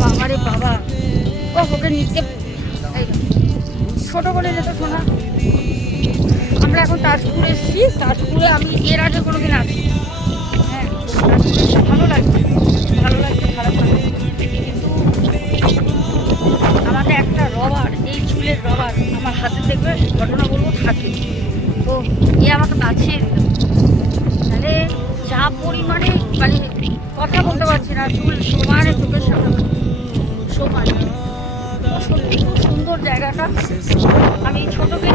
বাবারে বাবা, ও ওকে নিতে ছোট করে যেত শোনা। আমরা এখন তাজপুরে এসেছি, তাজপুরে আমি এর আগে কোনোদিন আসি। হ্যাঁ, ভালো লাগছে, ভালো লাগছে, খারাপ লাগছে। কিন্তু আমাদের একটা রবার, এই চুলের রবার আমার হাতে দেখবে, ঘটনা বলবো থাকে, তো এ আমাকে বাঁচিয়ে দিল। তাহলে যা পরিমাণে মানে কথা বলতে পারছি না, চুল সমানে চোখের সামনে সমান। সত্যি খুব সুন্দর জায়গাটা। আমি ছোটোকে